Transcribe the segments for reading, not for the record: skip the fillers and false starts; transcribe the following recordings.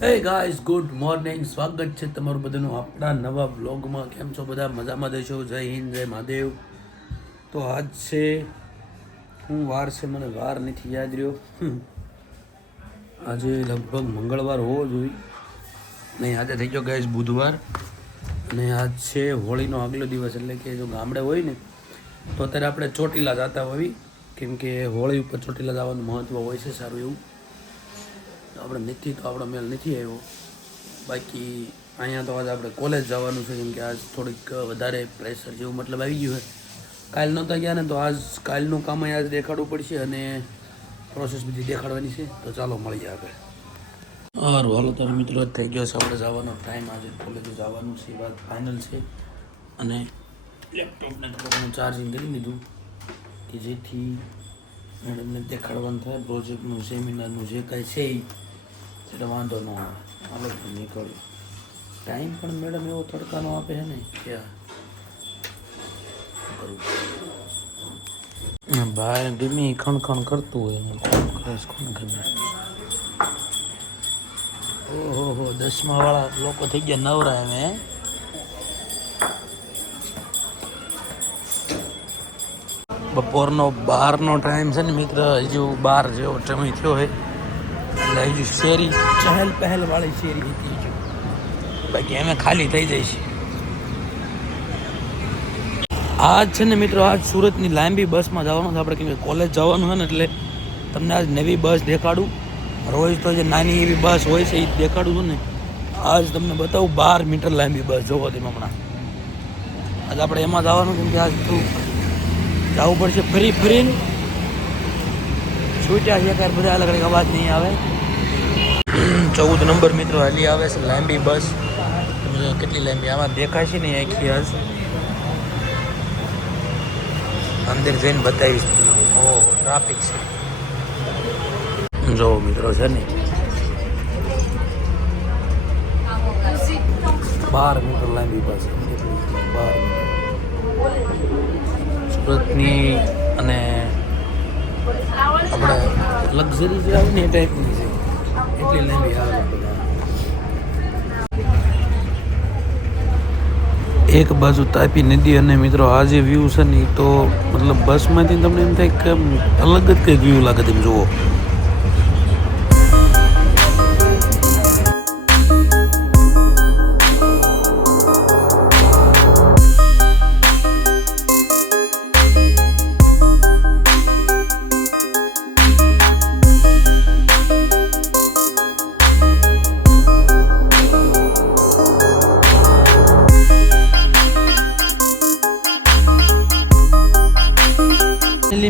Hey guys, good morning. સ્વાગત છે તમારું બધાનું આપણા નવા વ્લોગમાં. કેમ છો બધા? મજામાં દેશો? જય હિન્દ, જય મહાદેવ. તો આજ છે વાર છે, મને વાર નથી યાદ રહ્યો. આજે લગભગ મંગળવાર હોવો જોઈએ નહીં, આજે થઈ ગયો ગાઈઝ બુધવાર. અને આજ છે હોળીનો આગલો દિવસ, એટલે કે જો ગામડે હોય ને તો અત્યારે આપણે ચોટીલા જતા હોવી, કેમ કે હોળી ઉપર ચોટીલા જવાનું મહત્ત્વ હોય છે સારું એવું. આપણે નથી તો આપણો મેલ નથી આવ્યો. બાકી અહીંયા તો આજે આપણે કોલેજ જવાનું છે, કેમ કે આજ થોડીક વધારે પ્રેશર જેવું મતલબ આવી ગયું છે. કાલ નહોતા ગયા ને તો આજ કાલનું કામ આજ દેખાડવું પડશે અને પ્રોસેસ બધી દેખાડવાની છે. તો ચાલો મળીએ આગળ. સારું હાલો તારે મિત્રો, થઈ ગયો છે આપણે જવાનો ટાઈમ. આજે કોલેજે જવાનું છે, વાત ફાઇનલ છે. અને લેપટોપને થોડું ચાર્જિંગ કરી લીધું કે જેથી મેડમને દેખાડવાનું થાય પ્રોજેક્ટનું, સેમિનારનું જે કાંઈ છે એટલે વાંધો ન આવે. હાલો તો નીકળ્યું. ટાઈમ પણ મેડમ એવો તડકાનો આપે છે ને કે કરવું બહાર ગમી ખણ કરતું હોય કોને ખબર. ઓહો 10મા વાળા લોકો થઈ ગયા નવરા એમ. બપોરનો 12નો ટાઈમ છે ને મિત્ર, હજુ 12 જેવો સમય થયો હોય એટલે હજુ શેરી ચહેલ પહેલ વાળી શેરી હતી હજુ, બાકી અમે ખાલી થઈ જાય છે. આજ છે ને મિત્રો, આજ સુરતની લાંબી બસમાં જવાનું છે આપણે, કેમ કે કોલેજ જવાનું છે ને એટલે તમને આજ નવી બસ દેખાડું. રોજ તો જે નાની એવી બસ હોય છે એ દેખાડું છું ને, આજ તમને બતાવું 12 મીટર લાંબી બસ. જોવો તમે હમણાં. આજ આપણે એમાં જવાનું, કેમ કે આજ તો જવું પડશે ફરીને છૂટ્યા છે ત્યારે બધા અલગ અલગ અવાજ નહીં આવે. 14 નંબર મિત્રો હાલી આવે છે લાંબી બસ. કેટલી લાંબી આમાં દેખાય છે ને આખી આજ અંદર જઈને બતાવીશ. ઓહો ટ્રાફિક છે જો મિત્રો, છે ને 12 મીટર લાંબી બસ. કેટલી 12 સુરતની અને આપણે લક્ઝરી જે આવે ને એ ટાઈપની છે, એટલી લાંબી આવે. એક બાજુ તાપી નદી અને મિત્રો આ જે વ્યૂ છે ને તો મતલબ બસમાંથી તમને એમ થાય કે અલગ જ કંઈક વ્યૂ લાગે. તમે જુઓ.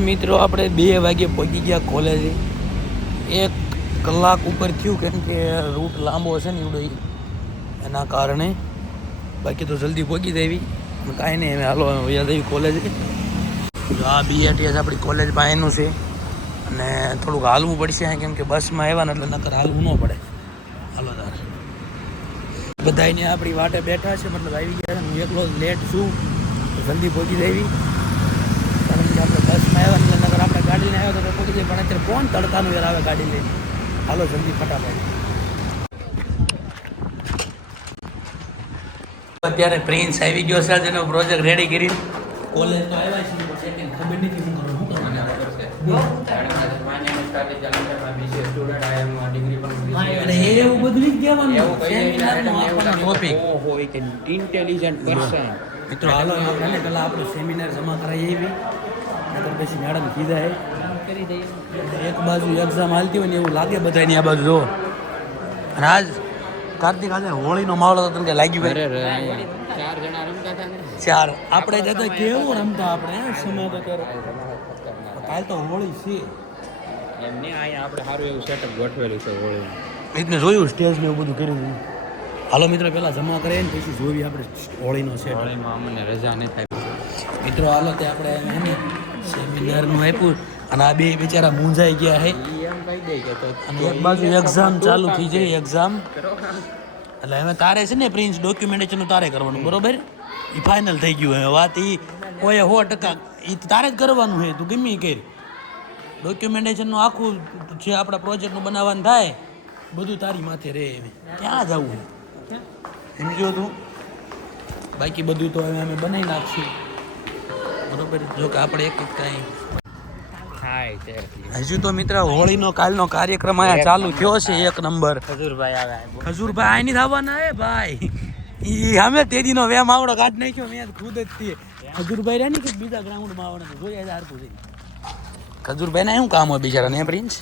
મિત્રો આપણે 2 વાગે પહોંચી ગયા કોલેજે. 1 કલાક ઉપર થયું, કેમ કે રૂટ લાંબો છે ને એવડો એના કારણે. બાકી તો જલ્દી પહોંચી દેવી. કાંઈ નહીં, હવે હાલો યાદ આવી કોલેજે. આ BATS આપણી કોલેજ પાસેનું છે અને થોડુંક હાલવું પડશે, કેમ કે બસમાં આવ્યા ને એટલે નકર હાલવું ન પડે. હાલો તાર બધાને આપણી વાટે બેઠા છે, મતલબ આવી ગયા. હું એકલો લેટ છું તો જલ્દી પહોંચી દેવી. કારણ કે આપણે બસમાં આવ્યા એટલે નગર આપણે ગાડી લઈને આવ્યો તો પહોંચી જાય, પણ અત્યારે કોણ તડકાનું યાર આવે ગાડી લઈને. હાલો જલ્દી ફટાફટ. અત્યારે પ્રિન્સ આવી ગયો છે, જેનો પ્રોજેક્ટ રેડી કરી કોલેજ તો આવ્યા છે, ખબર નથી શું કરવાનું. એવું બધું નથી કહેવાનું. મિત્રો હાલો આપણે પહેલાં આપણો સેમિનાર જમા કરાવી આવી, પછી મેડમ કીધા હે કરી દઈએ. એક બાજુ એક્ઝામ હાલતી હોય ને એવું લાગે બધાની. આ બાજુ જો. અને આજ કાર્તિક આજે હોળીનો માહોલ હતો, તમને લાગી ભાઈ? 4 જણા રમતા હતા ને. 4 આપણે જતા કેવું રમતા આપણે સમય તો ત્યારે. કાલ તો હોળી છે એમને અહીંયા આપણે સારું એવું સેટઅપ ગોઠવેલું છે હોળી. એટલે જોયું સ્ટેજ ને એવું બધું કર્યું. હાલો મિત્રો પહેલાં જમા કરીએ ને પછી જોઈએ આપણે હોળીનો સેટ. હોળીમાં અમને રજા નહીં થાય મિત્રો. હાલો તે આપણે સેમિનારનું આપ્યું અને આ બે બિચારા મૂંઝાઈ ગયા છે. અને એક બાજુ એક્ઝામ ચાલુ થઈ જાય એક્ઝામ, એટલે હવે તારે છે ને પ્રિન્સ ડોક્યુમેન્ટેશનનું તારે કરવાનું, બરોબર? એ ફાઇનલ થઈ ગયું હવે. વાત એ કોઈ 100% એ તારે જ કરવાનું છે. તું ગમે એ કરી. ડોક્યુમેન્ટેશનનું આખું જે આપણા પ્રોજેક્ટનું બનાવવાનું થાય બધું તારી માથે રહે એમ ક્યાં જવું સમજો તું બાકી બધું તો હવે અમે બનાવી નાખશું બરોબર જો કે આપણે એક કાંઈ હજુ તો મિત્ર હોળીનો કાલનો કાર્યક્રમ અહીંયા ચાલુ થયો છે એક નંબર ખજૂરભાઈ આઈ ની આવવાના હે ભાઈ ઈ અમે તેદીનો વેમ આવડો કાઢ નાખ્યો મેં ખુદ જ થી ખજૂરભાઈ રહ્યા ને કે બીજા ગ્રાઉન્ડમાં આવવાના જોઈ આજે હારતું છે ખજૂરભાઈ ના શું કામ હોય બિચારા ને પ્રિન્સ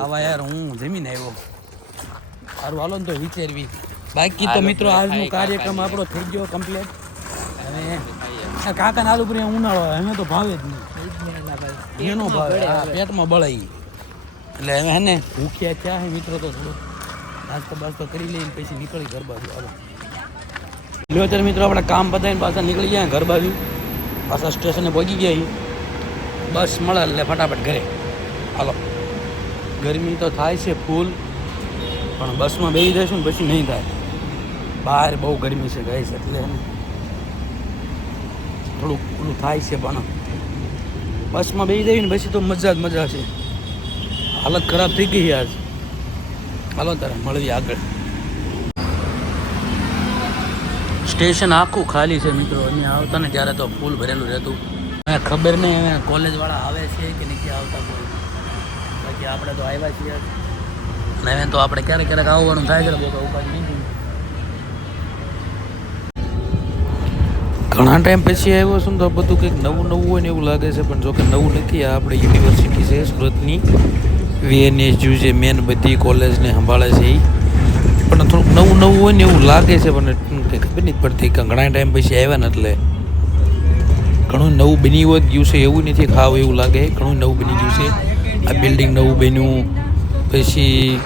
આવા યાર હું જમીન આવ્યો સારું હાલો ને તો વિચારવી બાકી તો મિત્રો આજનો કાર્યક્રમ આપણો થઈ ગયો કમ્પ્લીટ હવે કાકા નાલુ પર ઉનાળો અમે તો ભાવે જ નહીં એનો ભાવે પેટમાં બળાઈ એટલે હવે હે ને ભૂખ્યા ક્યાં હે મિત્રો તો થોડો નાસ્તો બાસ્તો કરી લઈને પછી નીકળી ઘર બાજુ હાલો લ્યો ત્યારે મિત્રો આપણે કામ બતાવીને પાછા નીકળી ગયા ઘર બાજુ પાછા સ્ટેશને પહોંચી ગયા બસ મળે એટલે ફટાફટ ઘરે હાલો ગરમી તો થાય છે ફૂલ પણ બસમાં બેસી જઈશું ને પછી નહીં થાય બહાર બહુ ગરમી છે ગઈ છે એટલે થોડુંક પેલું થાય છે પણ બસમાં બેસી જઈએ ને પછી તો મજા જ મજા છે હાલત ખરાબ થઈ ગઈ આજ હાલો તારે મળીએ આગળ સ્ટેશન આખું ખાલી છે મિત્રો અહીંયા આવતા ને ત્યારે તો ફૂલ ભરેલું રહેતું ખબર નહીં હવે કોલેજવાળા આવે છે કે નથી આવતા કોઈ બાકી આપણે તો આવ્યા છીએ અને હવે તો આપણે ક્યારેક ક્યારેક આવવાનું થાય છે તો ઉપાય નહીં ઘણા ટાઈમ પછી આવ્યો છું તો બધું કંઈક નવું નવું હોય ને એવું લાગે છે પણ જો કે નવું નથી આ આપણે યુનિવર્સિટી છે સુરતની VNSU જે મેન બધી કોલેજને સંભાળે છે એ પણ થોડુંક નવું નવું હોય ને એવું લાગે છે પણ કંઈ ખબર નહીં પડતી કે ઘણા ટાઈમ પછી આવ્યા ને એટલે ઘણું નવું બની હોય ગયું છે એવું નથી ખાવ એવું લાગે ઘણું નવું બની ગયું છે આ બિલ્ડિંગ નવું બન્યું પછી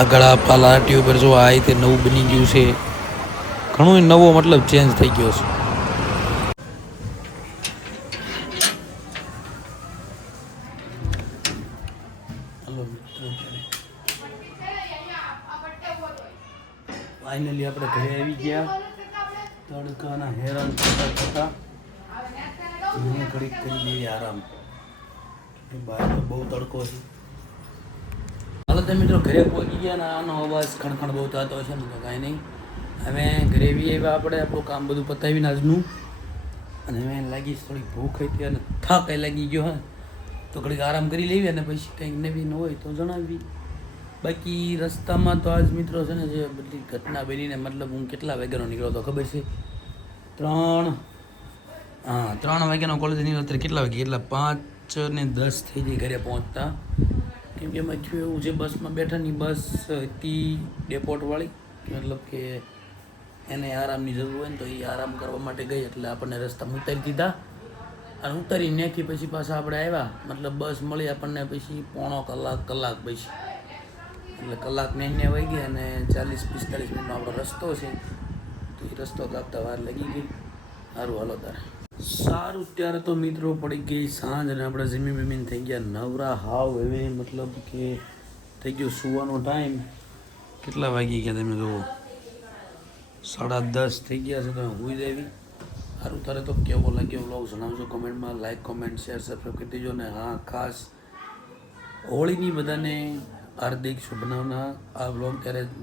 આગળ આ પાલાટી ઉપર જો આ તે નવું બની ગયું છે ઘણું નવો મતલબ ચેન્જ થઈ ગયો છે ફાઇનલી આપણે ઘરે આવી ગયા તડકાના હેરાન થતા ઘણી ઘડીક કરી દઈએ આરામ બહાર તો બહુ તડકો છે હાલો તો મિત્રો ઘરે પહોંચી ગયા ને આનો અવાજ ખણખણ બહુ થતો હશે ને તો કાંઈ નહીં હવે ઘરે બી આવ્યા આપણે આપણું કામ બધું પતાવીને આજનું અને હવે લાગી થોડીક ભૂખ હતી અને થાક લાગી ગયો હે તો ઘડીક આરામ કરી લેવી અને પછી કંઈક નવીન હોય તો જણાવવી બાકી રસ્તામાં તો આજ મિત્રો છે ને જે બધી ઘટના બનીને મતલબ હું કેટલા વાગ્યાનો નીકળ્યો તો ખબર છે 3 વાગ્યાનો કોલેજ નીકળ્યો અત્યારે કેટલા વાગે એટલે 5:10 થઈ જાય ઘરે પહોંચતા કેમ કે એમાં થયું એવું છે બસમાં બેઠાની બસ હતી ડેપોટવાળી મતલબ કે એને આરામની જરૂર હોય ને તો એ આરામ કરવા માટે ગઈ એટલે આપણને રસ્તામાં ઉતારી દીધા અને ઉતારી ત્યાંથી પછી પાછા આપણે આવ્યા મતલબ બસ મળી આપણને પછી પોણો કલાક પછી એટલે કલાક ને વહી ગયા અને 40-45 મિનિટનો આપણો રસ્તો છે તો એ રસ્તો કાપતા વાર લાગી ગઈ સારું હાલો તારે સારું ત્યારે તો મિત્રો પડી ગઈ સાંજ અને આપણે જમીન થઈ ગયા નવરા હાવ હવે મતલબ કે થઈ ગયો સુવાનો ટાઈમ કેટલા વાગી ગયા તમે જુઓ 10:30 થઈ ગયા છે તમે સુઈ દેવી સારું તારે તો કેવો લાગ્યો વ્લોગ જણાવજો કોમેન્ટમાં લાઈક કોમેન્ટ શેર સબસ્ક્રાઈબ કરી દેજો ને હા ખાસ હોળીની બધાને હાર્દિક શુભકામના આ વ્લોગ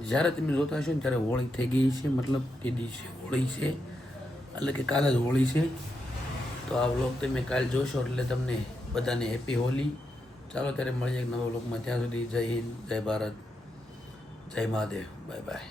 જ્યારે તમે જોતા હશો ને ત્યારે હોળી થઈ ગઈ છે મતલબ તે દિવસે હોળી છે એટલે કે કાલે જ હોળી છે તો આ વ્લોગ તમે કાલે જોશો એટલે તમને બધાને હેપી હોલી ચાલો ત્યારે મળીએ એક નવા વ્લોગમાં ત્યાં સુધી જય હિન્દ જય ભારત જય મહાદેવ બાય બાય